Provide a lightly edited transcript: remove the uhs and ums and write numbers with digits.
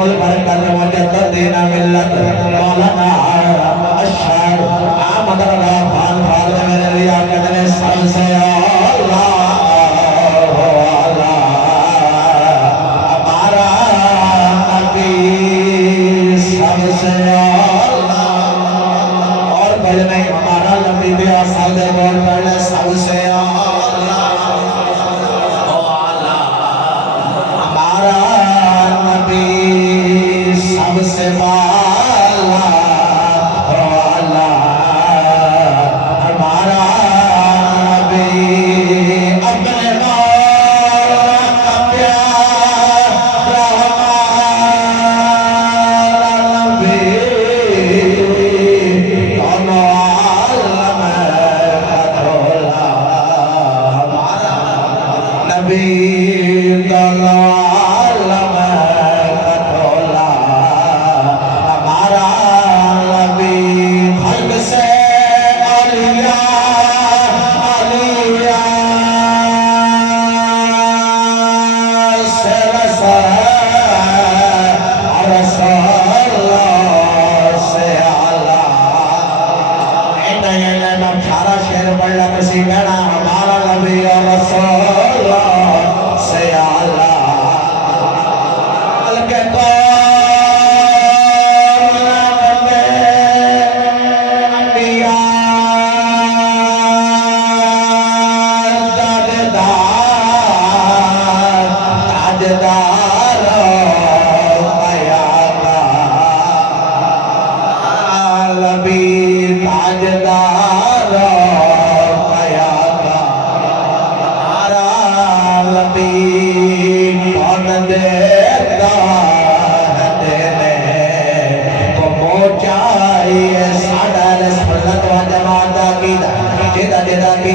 उल बरकत मुजद्दिद मिल्लत मौलाना अशहर अहमद रज़ा खान फाज़िल मेरे लियाकत ने सबसे अल्लाह हमारा नबी सबसे और भले नहीं हमारा नबी भी सादे बोल पहले सबसे हमारा नबी सबसे बाला हमारा नबी अपने मौला का प्यारा हमारा नबी दोनों आलम का ढोला हमारा नबी दोनों आलम का ढोला हमारा नबी खल्क से अलिया अलिया से रसूल से आला सारा शेर पढ़ला किसी कहना हमारा नबी और रसूल से आला के कौम अंबिया ताजदार नबी ताजदार हमारा नबी कौन देता है देने को पहुंचाइए साढ़ा सुन्नत व जमात की जेदा जेदा की